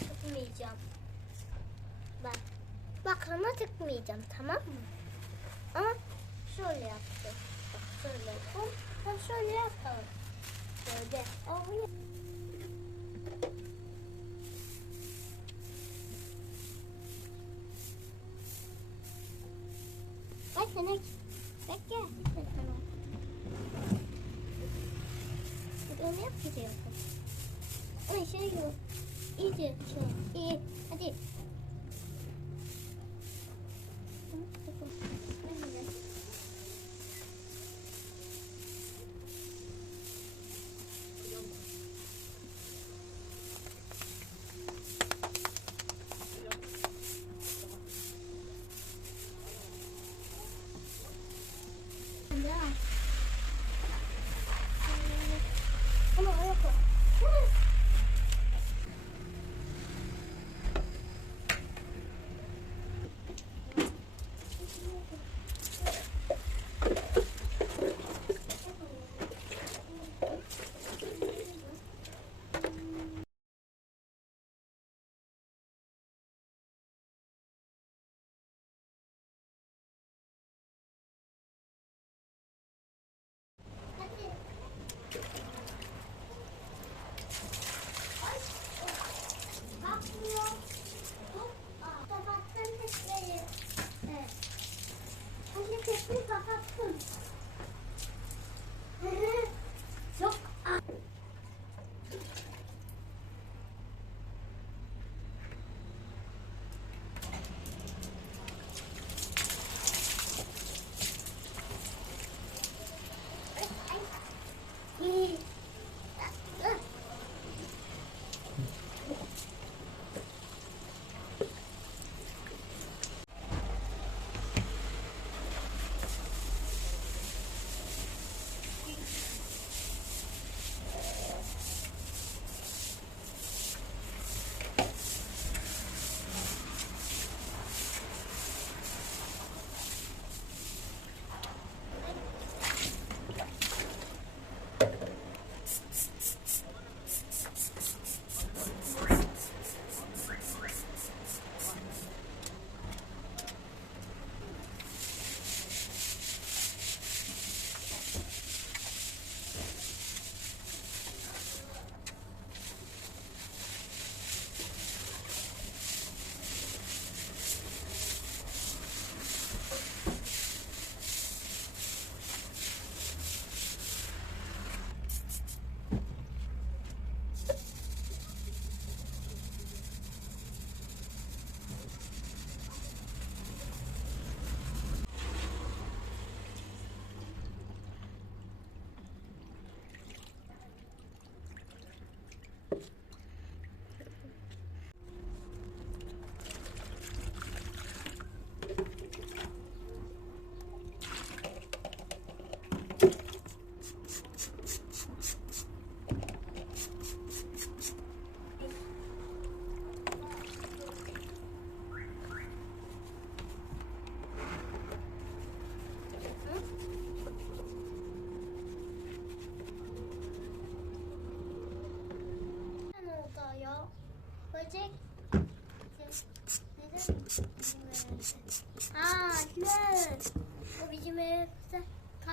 Tıkmayacağım. Bak. Bak sana tıkmayacağım tamam mı? Ama şöyle yaptım. Bak şöyle yapalım. Tam şöyle yapalım. Şöyle. Oh, Bak sana bekle. Tamam. Hadi onu 一二三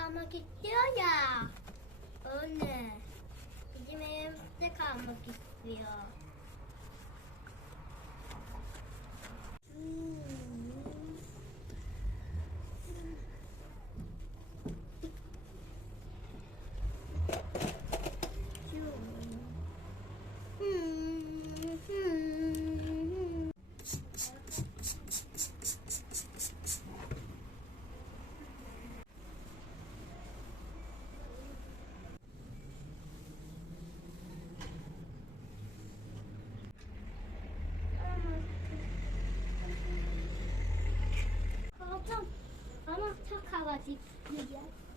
kalmak istiyor ya. Öyle. Bizim evimizde kalmak istiyor. 你别。